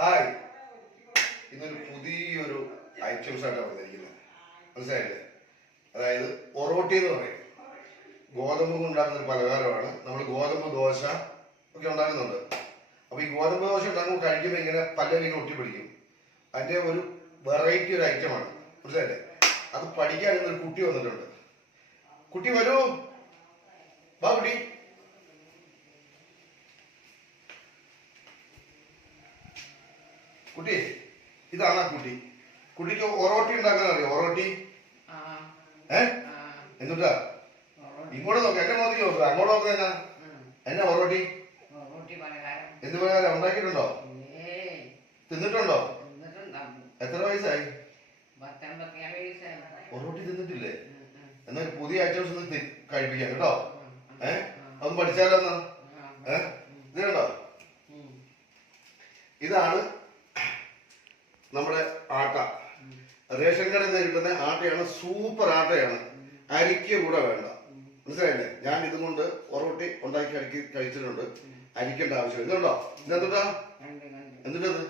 Hi, ഇന്നൊരു പുതിയൊരു items ആയിട്ടാണ് വന്നിരിക്കുന്നത്. മനസ്സിലായില്ലേ? അതായത് ഒറോട്ടി എന്ന് പറയും. ഗോതമ്പ് കൊണ്ടുണ്ടാക്കുന്ന ഒരു പലഹാരമാണ്. നമ്മൾ ഗോതമ്പ് ദോശ ഒക്കെ ഉണ്ടാക്കുന്നുണ്ട്. അപ്പോൾ ഈ ഗോതമ്പ് ദോശ ഉണ്ടാക്കുമ്പോൾ കഴിക്കുമ്പോൾ ഇങ്ങനെ പല്ലിങ്ങനെ ഒട്ടിപ്പിടിക്കും. അതിൻ്റെ ഒരു വെറൈറ്റി ഒരു ഐറ്റമാണ്. മനസ്സിലായില്ലേ? അത് പഠിക്കാൻ ഇന്നൊരു കുട്ടി വന്നിട്ടുണ്ട്. കുട്ടി വരൂ, വാ കുട്ടി. കുട്ടി, ഇതാണ് ആ കുട്ടി. കുട്ടിക്ക് ഒറോട്ടി ഉണ്ടാക്കാൻ അറിയോ? ഒറോട്ടി എന്നിട്ടാ ഇങ്ങോട്ട് നോക്ക, എന്നെ നോക്കി നോക്കുക, അങ്ങോട്ട് നോക്കുക. എന്നാ ഒറോട്ടി? എന്ത് പലഹാരം ഉണ്ടാക്കിയിട്ടുണ്ടോ? തിന്നിട്ടുണ്ടോ? എത്ര വയസ്സായി? ഒറോട്ടി തിന്നിട്ടില്ലേ? എന്നാ പുതിയ ഐറ്റംസ് ഒന്ന് കഴിപ്പിക്കാം കേട്ടോ. അതൊന്ന് പഠിച്ചാലോ എന്നാ. ഇത് കണ്ടോ, ഇതാണ് നമ്മുടെ ആട്ട. റേഷൻ കടയിൽ നിന്ന് കിട്ടുന്ന ആട്ടയാണ്. സൂപ്പർ ആട്ടയാണ്. അരിക്ക് കൂടെ വേണ്ട. മനസ്സിലായില്ലേ? ഞാൻ ഇതുകൊണ്ട് ഒറോട്ടി ഉണ്ടാക്കി കഴിച്ചിട്ടുണ്ട്. അരിക്കേണ്ട ആവശ്യം ഇതുണ്ടോ? ഇതെന്തുട്ടാ? എന്തിട്ടത്?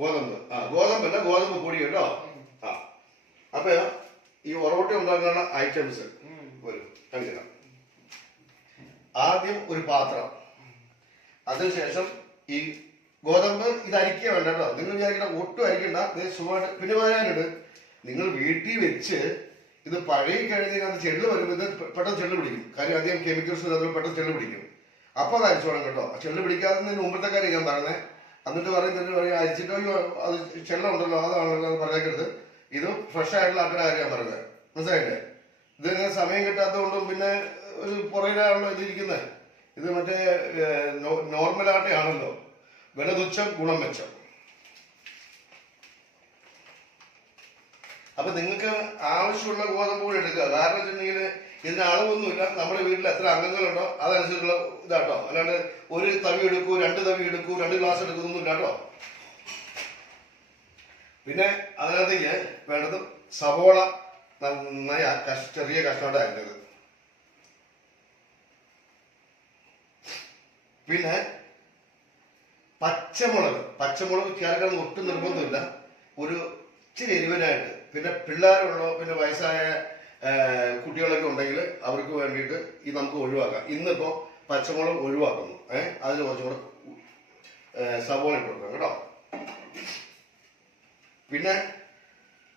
ഗോതമ്പ്. ഗോതമ്പല്ല, ഗോതമ്പ് പൊടി കേട്ടോ. അപ്പൊ ഈ ഒറോട്ടി ഉണ്ടാക്കാനുള്ള ഐറ്റംസ് വരും കാണിക്കാം. ആദ്യം ഒരു പാത്രം, അതിനുശേഷം ഈ ഗോതമ്പ് ഇത് അരിക്കുക വേണ്ട കേട്ടോ. നിങ്ങൾ വിചാരിക്കണ്ട, ഒട്ടും അരിക്കണ്ട. സുഖമായിട്ട് പിന്നെ പറയാനുണ്ട്. നിങ്ങൾ വീട്ടിൽ വെച്ച് ഇത് പഴയ കഴിഞ്ഞാൽ അത് ചെള്ള് വരുമ്പോൾ ഇത് പെട്ടെന്ന് ചെള്ള് പിടിക്കും. കാര്യം അധികം കെമിക്കൽസ് പെട്ടെന്ന് ചെള്ള് പിടിക്കും. അപ്പൊ അത് അരിച്ചോണം കേട്ടോ. ചെള്ള് പിടിക്കാത്തതിന് മുമ്പത്തെ കാര്യം ഞാൻ പറഞ്ഞേ. എന്നിട്ട് പറയുന്നത് അരിച്ചിട്ടോ അത് ചെള്ള ഉണ്ടല്ലോ അതാണല്ലോ അത് പറഞ്ഞേക്കരുത്. ഇത് ഫ്രഷ് ആയിട്ടുള്ള ആട്ടയുടെ കാര്യം ഞാൻ പറഞ്ഞത്. മനസ്സിലായില്ലേ? ഇത് ഇങ്ങനെ സമയം കിട്ടാത്തതുകൊണ്ടും പിന്നെ ഒരു പുറകിലാണല്ലോ ഇത് ഇരിക്കുന്നത്. ഇത് മറ്റേ നോർമൽ ആട്ടയാണല്ലോ. വില തുച്ഛം ഗുണം മെച്ചം. അപ്പൊ നിങ്ങൾക്ക് ആവശ്യമുള്ള ഗോതമ്പ് കൂടി എടുക്കുക. കാരണം വെച്ചിട്ടുണ്ടെങ്കിൽ ഇതിന് അളവൊന്നുമില്ല. നമ്മുടെ വീട്ടിൽ എത്ര അംഗങ്ങളുണ്ടോ അതനുസരിച്ചുള്ള ഇതാട്ടോ. അല്ലാണ്ട് ഒരു തവി എടുക്കൂ, 2 തവി എടുക്കൂ, 2 ഗ്ലാസ് എടുക്കുന്നൊന്നുമില്ല കേട്ടോ. പിന്നെ അതിനകത്തേക്ക് വേണ്ടത് സവോള നന്നായി ചെറിയ കഷ്ണമായിട്ട് അരിഞ്ഞത്. പിന്നെ പച്ചമുളക് ചേർക്കാൻ ഒട്ടും നിർബന്ധമില്ല. ഒരു ഇച്ചിരി എരിവനായിട്ട്. പിന്നെ പിള്ളേരുള്ളോ പിന്നെ വയസ്സായ കുട്ടികളൊക്കെ ഉണ്ടെങ്കിൽ അവർക്ക് വേണ്ടിയിട്ട് ഇത് നമുക്ക് ഒഴിവാക്കാം. ഇന്നിപ്പോ പച്ചമുളക് ഒഴിവാക്കുന്നു. അതിന് കുറച്ചും കൂടെ സവോള ഇട്ട് കൊടുക്കാം കേട്ടോ. പിന്നെ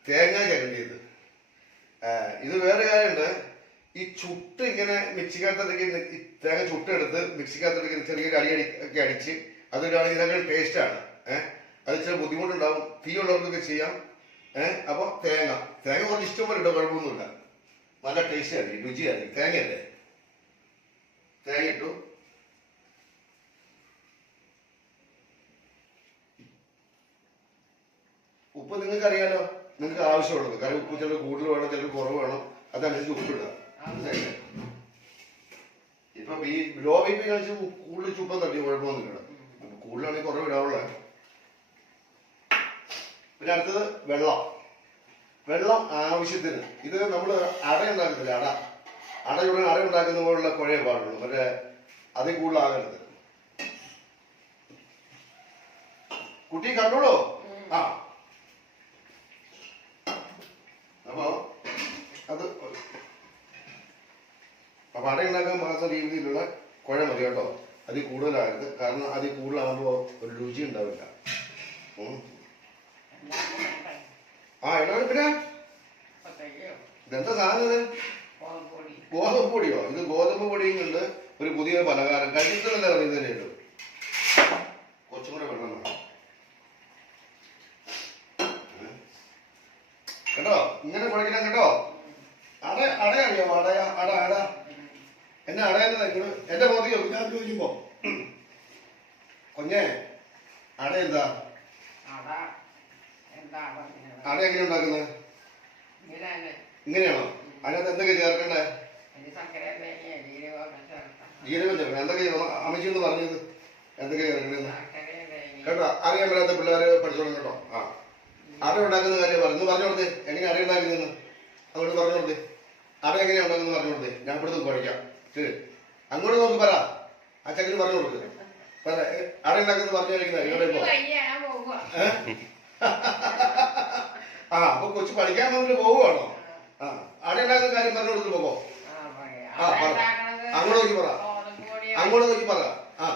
തേങ്ങ ചിരണ്ടിയത്. ഇത് വേറെ കാര്യമുണ്ട്. ഈ ചുട്ട് ഇങ്ങനെ മിക്സിക്കകത്തേക്ക് തേങ്ങ ചുട്ടെടുത്ത് മിക്സിക്കകത്തേക്ക് ചെറിയൊരു ഒക്കെ അടിച്ച് അതൊരാണെങ്കിൽ ഇതൊക്കെ ടേസ്റ്റാണ്. അത് ഇച്ചിരി ബുദ്ധിമുട്ടുണ്ടാവും. തീയുള്ളവർക്കൊക്കെ ചെയ്യാം. അപ്പൊ തേങ്ങ കുറച്ച് ഇഷ്ടംപോലെ ഇട്ടോ, കുഴപ്പമൊന്നുമില്ല. നല്ല ടേസ്റ്റ് ആയിരിക്കും, രുചിയായിരിക്കും. തേങ്ങയല്ലേ? തേങ്ങ ഇട്ടു. ഉപ്പ് നിങ്ങൾക്ക് അറിയാലോ, നിങ്ങൾക്ക് ആവശ്യമുള്ളത്. കാരണം ഉപ്പ് ചിലർ കൂടുതൽ വേണം, ചിലർ കുറവ് വേണം. അതനുസരിച്ച് ഉപ്പിടുക. ഇപ്പൊ ഈ ലോ ബി പി കഴിച്ച് കൂടുതൽ ചുപ്പം തട്ടി കുഴപ്പമൊന്നുമില്ല. കൂടുതലാണെങ്കിൽ കുറവ് ഇടാവുള്ള. പിന്നെ അടുത്തത് വെള്ളം ആവശ്യത്തിന്. ഇത് നമ്മൾ അട ഉണ്ടാക്കുന്നില്ല, അട ഉണ്ടാക്കുന്ന പോലുള്ള കുഴയെ പാടുള്ളൂ. മറ്റേ അതിൽ കൂടുതലാകരുത്. കുട്ടി കണ്ടോളൂ. അപ്പൊ അട ഉണ്ടാക്കാൻ പാകുന്ന രീതിയിലുള്ള കുഴ മതി കേട്ടോ. അതിൽ കൂടുതലാകരുത്. കാരണം അതിൽ കൂടുതലാകുമ്പോ ഒരു രുചി ഉണ്ടാവില്ല. ഇടാൻ പിന്നെ ഇതെന്താ സാധനം? ഇത് ഗോതമ്പ് പൊടിയോ? ഇത് ഗോതമ്പ് പൊടിയും കൊണ്ട് ഒരു പുതിയ പലഹാരം കഴിക്കുന്നതല്ലേ പറയുന്നതല്ലേ ഉള്ളൂ. കുറച്ചും കൂടെ വെള്ളം വേണം കേട്ടോ. ഇങ്ങനെ കുഴക്കണം കേട്ടോ. അട അറിയാമോ? അട എന്നെ അടയെന്ന് എന്റെ മോദിയോ ഞാൻ ചോദിക്കുമ്പോ കൊഞ്ഞേ അട എന്താ? അട എങ്ങനെ ഉണ്ടാക്കുന്നത്? ഇങ്ങനെയാണോ? അതിനകത്ത് എന്തൊക്കെ ചേർക്കണ്ടേ? ജീരകം ചേർക്കണം. എന്തൊക്കെ അമ്മച്ചി ഒന്ന് പറഞ്ഞത് എന്തൊക്കെ ചേർക്കണ്ടെന്ന് കേട്ടോ. അറിയാൻ പറ്റാത്ത പിള്ളേര് പഠിച്ചോളും കേട്ടോ. അട ഉണ്ടാക്കുന്ന കാര്യം പറഞ്ഞു കൊടുത്തേ. എങ്ങനെ അട ഉണ്ടാക്കുന്നതെന്ന് അങ്ങോട്ട് പറഞ്ഞു കൊടുത്തേ. അട എങ്ങനെയാ ഉണ്ടാക്കുന്നത് പറഞ്ഞു കൊടുത്തേ. ഞാൻ ഇവിടുന്ന് പഠിക്കാം. ശരി, അങ്ങോട്ട് നോക്കി പറ. ആ ചക്കന് പറഞ്ഞു കൊടുത്തേ. ആരുണ്ടാക്കുന്നത് പറഞ്ഞു കളിക്കുന്ന ആ അപ്പൊ കൊച്ചു പഠിക്കാൻ വന്നിട്ട് പോവുകയാണോ? ആ ആരുണ്ടാക്കുന്ന കാര്യം പറഞ്ഞു കൊടുത്തിട്ട് പോകോ? ആ പറ, അങ്ങോട്ട് നോക്കി പറ, അങ്ങോട്ട് നോക്കി പറ. ആ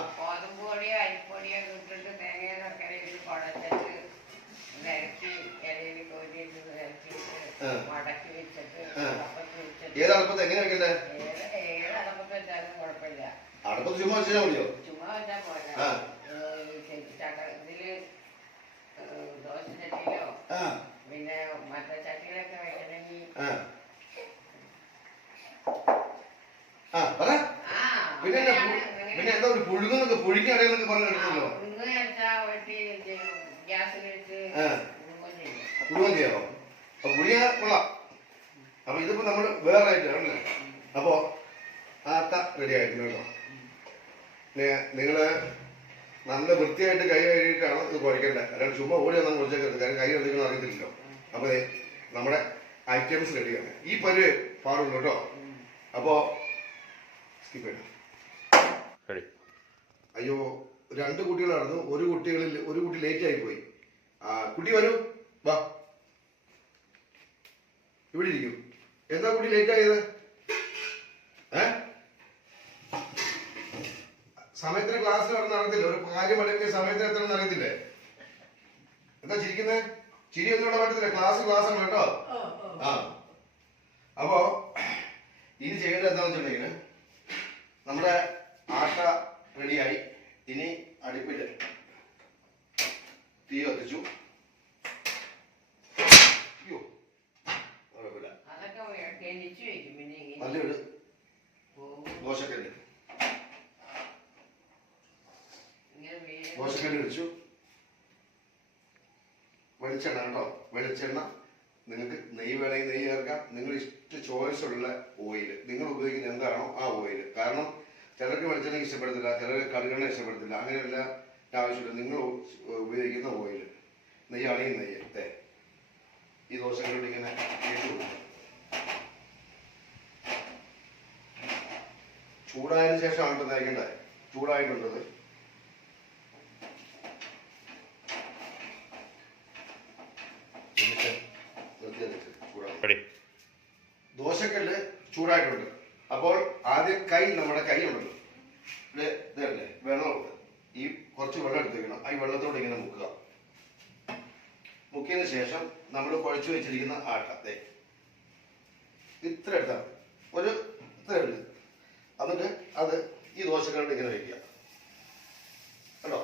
ഏത് അടുപ്പത്ത് എങ്ങനെ വെക്കണ്ടേ? അടുപ്പത്ത് ചുമ്മാ വെച്ചാൽ മതിയോ? പിന്നെ മറ്റേ ചട്ടിയിലൊക്കെ വെക്കണമെങ്കിൽ പിന്നെ പിന്നെ എന്താ ഒരു പുഴുങ്ങുന്നൊക്കെ പുഴുങ്ങിയടയെന്നൊക്കെ പറഞ്ഞിട്ടുണ്ടല്ലോ. പുഴുങ്ങം ചെയ്യാമോ? അപ്പൊ പുഴുങ്ങിയ കൊള്ളാം. അപ്പൊ ഇതിപ്പോ നമ്മള് വേറെ ആയിട്ടാണല്ലേ. അപ്പോ ആട്ട റെഡി ആയിട്ടുണ്ട് കേട്ടോ. നിങ്ങള് നല്ല വൃത്തിയായിട്ട് കൈ കഴുകിയിട്ടാണ് ഇത് കുഴക്കേണ്ടത്. അല്ലാണ്ട് ചുമ്മാ ഓടി വന്നാൽ കുഴിച്ചേക്കരുത്. കാര്യം കൈ കഴുകുന്ന അറിയത്തില്ലല്ലോ. അപ്പൊ നമ്മുടെ ഐറ്റംസ് റെഡിയാണ്. ഈ പര് പാടുള്ളൂ കേട്ടോ. അപ്പോ സ്കിപ്പ് ചെയ്യണം. അയ്യോ, 2 കുട്ടികളായിരുന്നു. ഒരു കുട്ടി ലേറ്റ് ആയി പോയി. കുട്ടി വരൂ, വാ, ഇവിടെ ഇരിക്കും. എന്താ കുട്ടി ലേറ്റ് ആയത്? സമയത്തിന് ക്ലാസ്സിൽ അവിടെ നടത്തില്ല. ഒരു കാര്യം പഠിക്കുന്ന സമയത്തിന് എത്ര അറിയത്തില്ലേ? എന്താ ചിരിക്കുന്നേ? ചിരി ഒന്നും ഇവിടെ പറ്റത്തില്ല. ക്ലാസ് ആണ് കേട്ടോ. ആ അപ്പോ ഇനി ചെയ്യേണ്ടത് എന്താണെന്ന് വെച്ചിട്ടുണ്ടെങ്കിൽ നമ്മുടെ ആട്ട റെഡിയായി. ഇനി അടുപ്പിൽ തീ കത്തിച്ചു. നല്ലൊരു ദോശക്കല്ല് വെച്ചു. വെളിച്ചെണ്ണ കേട്ടോ, വെളിച്ചെണ്ണ. നിങ്ങൾക്ക് നെയ്യ് വേണമെങ്കിൽ നെയ്യ് ചേർക്കാം. നിങ്ങൾ ചോയ്സ് ഉള്ള ഓയിൽ, നിങ്ങൾ ഉപയോഗിക്കുന്ന എന്താണോ ആ ഓയിൽ. കാരണം ചിലർക്ക് വെളിച്ചെണ്ണ ഇഷ്ടപ്പെടത്തില്ല, ചിലർക്ക് കടുകെണ്ണ ഇഷ്ടപ്പെടത്തില്ല. അങ്ങനെയുള്ള ആവശ്യമില്ല. നിങ്ങൾ ഉപയോഗിക്കുന്ന ഓയിൽ, നെയ്യാണെങ്കിൽ നെയ്യ്. ഈ ദോശകളോട് ഇങ്ങനെ കേട്ടു കൊടുക്കും. ചൂടായതിനു ശേഷമാണ് നയിക്കേണ്ടത്. ചൂടായിട്ടുണ്ടത് ദോശക്കല്ല് ചൂടായിട്ടുണ്ട്. അപ്പോൾ ആദ്യം നമ്മുടെ കൈ ഉണ്ടല്ലോ, ഇതല്ലേ വെള്ളമുണ്ട്. ഈ കുറച്ച് വെള്ളം എടുത്തേക്കണം. ഈ വെള്ളത്തോട് ഇങ്ങനെ മുക്കുക. മുക്കിയതിന് ശേഷം നമ്മൾ കുഴച്ചു വെച്ചിരിക്കുന്ന ആട്ട ഇത്ര എടുത്താൽ ഒരു ഇത്ര എടുത്ത് എന്നിട്ട് അത് ഈ ദോശക്കല്ലിൽ ഇങ്ങനെ വയ്ക്കുക കേട്ടോ.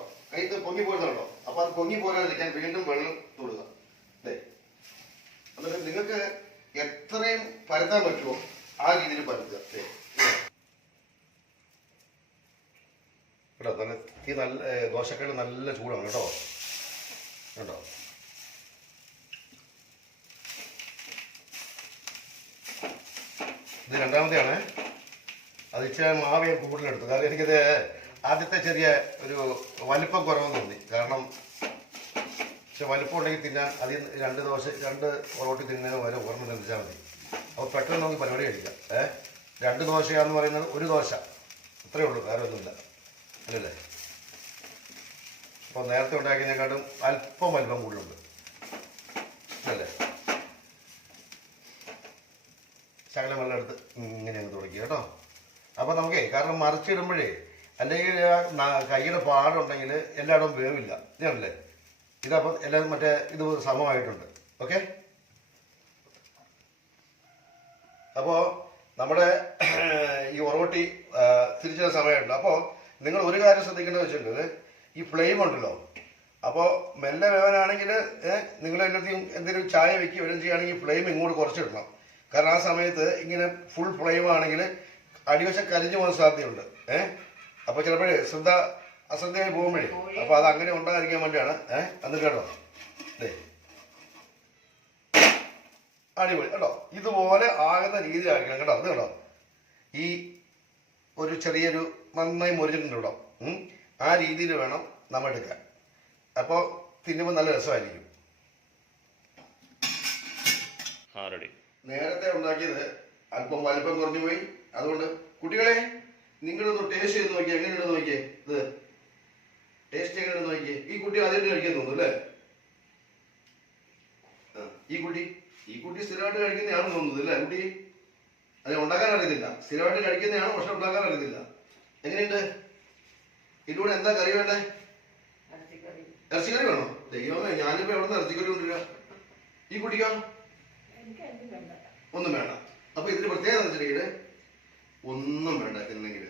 ഇത് പൊങ്ങി പോരുന്നുണ്ടോ? അപ്പൊ അത് പൊങ്ങി പോരാതിരിക്കാൻ വീണ്ടും വെള്ളം തൊടുക. എന്നിട്ട് നിങ്ങൾക്ക് എത്രയും പരത്താൻ പറ്റുമോ ആ രീതിയിൽ പരത്തുക കേട്ടോ. നല്ല ഈ ദോശക്കല്ല് നല്ല ചൂടാണ് കേട്ടോ. കേട്ടോ, ഇത് രണ്ടാമത്തെയാണ്. അത് ഇച്ചിരി മാവ് ഞാൻ കൂടുതലെടുത്തു. കാരണം എനിക്കത് ആദ്യത്തെ ചെറിയ ഒരു വലിപ്പം കുറവെന്ന് തോന്നി. കാരണം പക്ഷെ വലിപ്പം ഉണ്ടെങ്കിൽ തിന്നാൻ അതിൽ 2 പൊറോട്ടി തിന്നുന്നതിന് വരെ ഓർമ്മ നിർമ്മിച്ചാൽ മതി. അപ്പോൾ പെട്ടെന്ന് നമുക്ക് പരിപാടി കഴിക്കാം. 2 ദോശയാന്ന് പറയുന്നത് 1 ദോശ, അത്രയേ ഉള്ളൂ, വേറെ ഒന്നുമില്ല അല്ലല്ലേ. അപ്പോൾ നേരത്തെ ഉണ്ടാക്കിയതിനെക്കാട്ടും അല്പം വലിപ്പം കൂടുതലുണ്ട് അല്ലേ. ശകലം വെള്ളം എടുത്ത് ഇങ്ങനെ അങ്ങ് തുടക്കുക കേട്ടോ. അപ്പോൾ നമുക്കേ കാരണം മറിച്ചിടുമ്പോഴേ അല്ലെങ്കിൽ കൈയുടെ പാടുണ്ടെങ്കിൽ എല്ലായിടവും വേവില്ല. ഇതാണല്ലേ. ഇതപ്പോൾ എല്ലാവരും മറ്റേ ഇത് സമമായിട്ടുണ്ട്. ഓക്കെ. അപ്പോൾ നമ്മുടെ ഈ ഒറോട്ടി തിരിച്ചുള്ള സമയമുണ്ട്. അപ്പോൾ നിങ്ങൾ ഒരു കാര്യം ശ്രദ്ധിക്കേണ്ടത് വെച്ചിട്ടുണ്ടെങ്കിൽ ഈ ഫ്ലെയിം ഉണ്ടല്ലോ. അപ്പോൾ മെല്ലെ വേവനാണെങ്കിൽ നിങ്ങൾ എന്തെങ്കിലും ചായ വെക്കുക വരും ചെയ്യുകയാണെങ്കിൽ ഫ്ലെയിം ഇങ്ങോട്ട് കുറച്ചിടണം. കാരണം ആ സമയത്ത് ഇങ്ങനെ ഫുൾ ഫ്ലെയിം ആണെങ്കിൽ അടിവശം കരിഞ്ഞു പോകാൻ സാധ്യതയുണ്ട്. അപ്പോൾ ചിലപ്പോഴേ അശ്രദ്ധയായി പോകുമ്പോഴേ അപ്പോൾ അത് അങ്ങനെ ഉണ്ടാകാതിരിക്കാൻ വേണ്ടിയാണ്. എന്നിട്ട് കേട്ടോ, അടിപൊളി കേട്ടോ. ഇതുപോലെ ആകുന്ന രീതിയിലായിരിക്കണം കേട്ടോ. അത് കേട്ടോ, ഈ ഒരു ചെറിയൊരു നന്നായി മുരിഞ്ഞിട്ടുണ്ട് കേട്ടോ. ആ രീതിയിൽ വേണം നമ്മൾ എടുക്കാൻ. അപ്പോൾ തിന്നുമ്പോൾ നല്ല രസമായിരിക്കും. നേരത്തെ ഉണ്ടാക്കിയത് അല്പം വലിപ്പം കുറഞ്ഞു പോയി. അതുകൊണ്ട് കുട്ടികളെ നിങ്ങളൊന്ന് ടേസ്റ്റ് ചെയ്ത് നോക്കിയേ. എങ്ങനെയുണ്ടെന്ന് നോക്കിയേ. ഇത് ടേസ്റ്റ് എങ്ങനെയാണെന്ന് നോക്കിയേ. ഈ കുട്ടി ആദ്യമായിട്ട് കഴിക്കാൻ തോന്നുന്നു അല്ലേ? ഈ കുട്ടി സ്ഥിരമായിട്ട് കഴിക്കുന്നതാണെന്ന് തോന്നുന്നത് അല്ലേ കുട്ടി? അത് ഉണ്ടാക്കാൻ അറിയത്തില്ല. സ്ഥിരമായിട്ട് കഴിക്കുന്നതാണ്, പക്ഷെ ഉണ്ടാക്കാൻ അറിയത്തില്ല. എങ്ങനെയുണ്ട്? ഇതിലൂടെ എന്താ കറി വേണ്ടേ? ഇറച്ചിക്കറി വേണോ? ദൈവമേ, ഞാനിപ്പോ എവിടെ നിന്ന് ഇറച്ചിക്കറി കൊണ്ടുവരിക? ഈ കുട്ടിക്കോ? ഒന്നും വേണ്ട. അപ്പൊ ഇതിന് പ്രത്യേകത എന്ന് വെച്ചിട്ടുണ്ടെങ്കിൽ ഒന്നും വേണ്ട എന്നെങ്കിൽ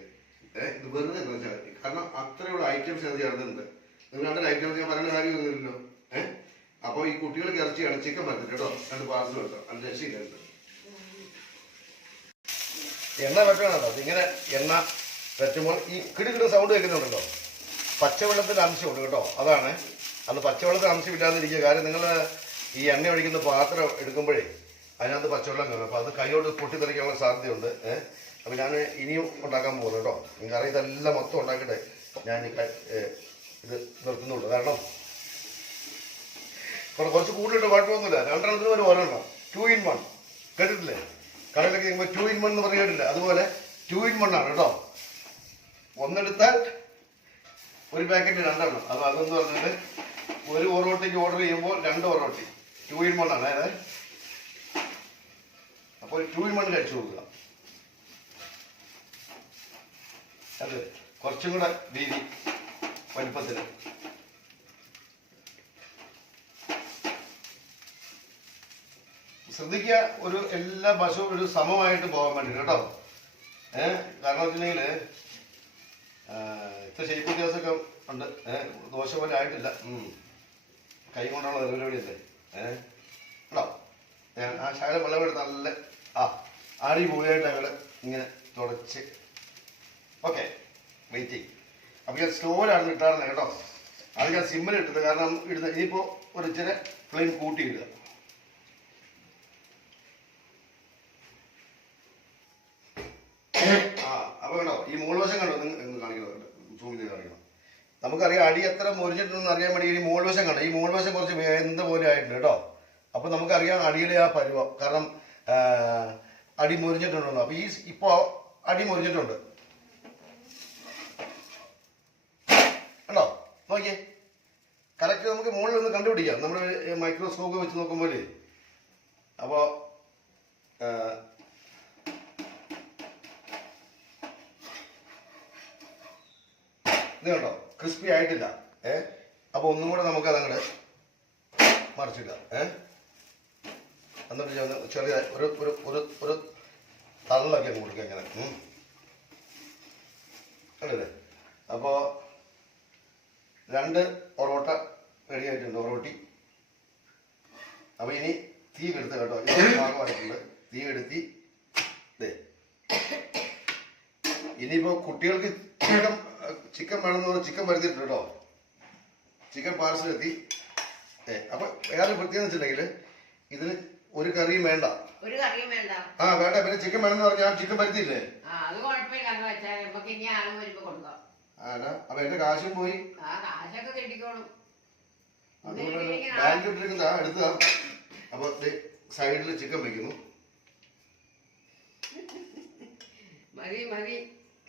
ഇത് വെറുതെ വെച്ചാൽ മതി. കാരണം അത്രയുള്ള ഐറ്റംസ് അത് ചേർന്നിട്ടുണ്ട്. നിങ്ങൾ രണ്ട് ഐറ്റംസ് ഞാൻ പറയുന്ന കാര്യമൊന്നുമില്ലല്ലോ. അപ്പൊ ഈ കുട്ടികൾക്ക് ഇറച്ചിയാണ്. ചിക്കൻ പറ്റില്ല കേട്ടോ. രണ്ട് പാർസൽ വെക്കാം. അത് രക്ഷയില്ല. എണ്ണ വെക്കണോ? ഇങ്ങനെ എണ്ണ വെച്ചുമ്പോൾ ഈ കിടുകിട സൗണ്ട് കേൾക്കുന്നുണ്ടല്ലോ. പച്ചവെള്ളത്തിന്റെ അംശമുണ്ട് കേട്ടോ. അതാണ് അന്ന് പച്ചവെള്ളത്തിന്റെ അംശം ഇല്ലാതിരിക്കുക. കാര്യം നിങ്ങൾ ഈ എണ്ണ ഒഴിക്കുന്ന പാത്രം എടുക്കുമ്പോഴേ അതിനകത്ത് പച്ചവെള്ളം കാണും. അപ്പൊ അത് കൈയോട് പൊട്ടിത്തെറിക്കാനുള്ള സാധ്യതയുണ്ട്. അപ്പൊ ഞാൻ ഇനിയും ഉണ്ടാക്കാൻ പോകുന്നു കേട്ടോ. നിങ്ങൾക്ക് ഇതെല്ലാം മൊത്തം ഉണ്ടാക്കിയിട്ട് ഞാൻ ഇത് നിർത്തുന്നുള്ളൂ. കാരണം കുറച്ച് കൂടുതലിട്ട് കുഴപ്പമൊന്നുമില്ല. രണ്ടെണ്ണത്തിന് ഒരു ഒരെണ്ണം 2 in 1 കേട്ടിട്ടില്ലേ? കടയിലൊക്കെ ചെയ്യുമ്പോൾ 2 in 1 എന്ന് പറഞ്ഞു കേട്ടില്ല. അതുപോലെ 2 in 1 ആണ് കേട്ടോ. ഒന്നെടുത്താൽ ഒരു പാക്കറ്റ് രണ്ടെണ്ണം. അപ്പൊ അതെന്ന് പറഞ്ഞാൽ ഒരു ഒറോട്ടിക്ക് ഓർഡർ ചെയ്യുമ്പോൾ 2 ഒറോട്ടി 2 in 1 ആണ്. അതായത് അപ്പോൾ 2 in 1 കഴിച്ചു കൊടുക്കുക. അത് കുറച്ചും കൂടെ വീതി വലിപ്പത്തിന്. ശ്രദ്ധിക്കുക, ഒരു എല്ലാ ഭക്ഷവും ഒരു സമമായിട്ട് പോകാൻ വേണ്ടി കേട്ടോ. കാരണം വെച്ചിട്ടുണ്ടെങ്കിൽ ഇത്ര ഷേപ്പ് വ്യത്യാസമൊക്കെ ഉണ്ട്. ദോശ പോലെ ആയിട്ടില്ല. കൈ കൊണ്ടുള്ള പരിപാടിയല്ലേ. കേട്ടോ, ഞാൻ ആ ശകലം വെള്ളമെടുത്ത് നല്ല ആടി പോയായിട്ട് ഞങ്ങൾ ഇങ്ങനെ തുടച്ച്. ഓക്കെ, വെയിറ്റ് ചെയ്യും. അപ്പൊ ഞാൻ സ്ലോയിലാണ് ഇട്ടാറുന്നത് കേട്ടോ. അത് ഞാൻ സിമ്മിൽ ഇട്ടത്. കാരണം ഇടുന്നത് ഇനിയിപ്പോ ഒരു ഇച്ചിരി ഫ്ലെയിം കൂട്ടിയിടുക. അപ്പൊ കണ്ടോ, ഈ മൂൾവശം കണ്ടോ? നിങ്ങൾ കാണിക്കുന്നുണ്ട്, സൂം ചെയ്ത് കാണിക്കണം. നമുക്കറിയാം അടി എത്ര മുരിഞ്ഞിട്ടുണ്ടെന്ന് അറിയാൻ വേണ്ടി ഈ മൂൾവശം കണ്ടോ? ഈ മൂൾവശം കുറച്ച് വെന്ത പോലെ ആയിട്ടുണ്ട് കേട്ടോ. അപ്പൊ നമുക്കറിയാം അടിയുടെ ആ പരുവം. കാരണം അടി മുരിഞ്ഞിട്ടുണ്ടോ? അപ്പൊ ഇപ്പോ അടി മുരിഞ്ഞിട്ടുണ്ട് കണ്ടോ? നോക്കിയേ, കറക്റ്റ് നമുക്ക് മുകളിൽ ഒന്ന് കണ്ടുപിടിക്കാം നമ്മുടെ മൈക്രോസ്കോപ്പ് വെച്ച് നോക്കുമ്പോൾ. അപ്പോ ഇത് കണ്ടോ, ക്രിസ്പി ആയിട്ടില്ല. അപ്പൊ ഒന്നും കൂടെ നമുക്ക് അതങ്ങോട്ട് മറിച്ചില്ല. എന്നിട്ട് ചെറിയ ഒരു ഒരു ഒരു ഒരു തള്ളൊക്കെ കൊടുക്കുക ഇങ്ങനെ. കണ്ടില്ലേ? അപ്പോ 2 ഒറോട്ട റെഡി ആയിട്ടുണ്ട്, ഒറോട്ടി. അപ്പൊ ഇനി തീ കെടുത്ത് കേട്ടോ. ഭാഗമായിട്ടുണ്ട്. തീ കെടുത്തി. ഇനിയിപ്പോ കുട്ടികൾക്ക് ചിക്കൻ വേണമെന്ന് പറഞ്ഞാൽ ചിക്കൻ വരുത്തിയിട്ടുണ്ട് കേട്ടോ. ചിക്കൻ പാർസൽ എത്തി. അപ്പൊ വേറെ പ്രത്യേകം വെച്ചിട്ടുണ്ടെങ്കിൽ ഇതിന് ഒരു കറിയും വേണ്ട. വേണ്ട. പിന്നെ ചിക്കൻ വേണമെന്ന് പറഞ്ഞാൽ ഞാൻ ചിക്കൻ വരുത്തിയില്ലേ? അപ്പൊ എന്റെ കാശും പോയി. ബാങ്ക് ഇട്ടിരിക്കുന്ന എടുത്തതാ. അപ്പൊ സൈഡിൽ ചിക്കൻ വെക്കുന്നു.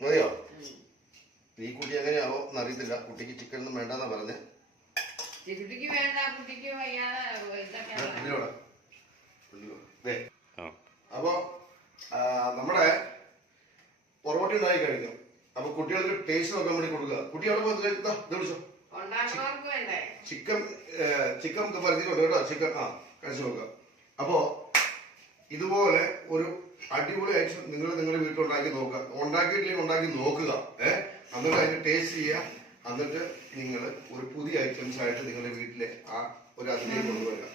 മതിയോ? ഈ കുട്ടി എങ്ങനെയാവോ എന്നറിയത്തില്ല. കുട്ടിക്ക് ചിക്കൻ ഒന്നും വേണ്ടെന്നാ പറഞ്ഞേ. അപ്പൊ നമ്മുടെ പൊറോട്ട ഉണ്ടായി കഴിഞ്ഞു. അപ്പൊ കുട്ടികൾക്ക് ടേസ്റ്റ് നോക്കാൻ വേണ്ടി കൊടുക്കുക. കുട്ടി അവിടെ പോയി വിളിച്ചോ. ചിക്കൻ പരിചയമുണ്ട് കേട്ടോ. ചിക്കൻ കഴിച്ചു നോക്കുക. അപ്പോ ഇതുപോലെ ഒരു അടിപൊളി ഐറ്റം നിങ്ങൾ നിങ്ങളുടെ വീട്ടിൽ ഉണ്ടാക്കി നോക്കുക. ഉണ്ടാക്കിയിട്ടില്ലെങ്കിൽ ഉണ്ടാക്കി നോക്കുക. എന്നിട്ട് അതിന് ടേസ്റ്റ് ചെയ്യുക. എന്നിട്ട് നിങ്ങൾ ഒരു പുതിയ ഐറ്റംസ് ആയിട്ട് നിങ്ങളുടെ വീട്ടിലെ ആ ഒരു അതിഥിയെ കൊണ്ടുവരിക.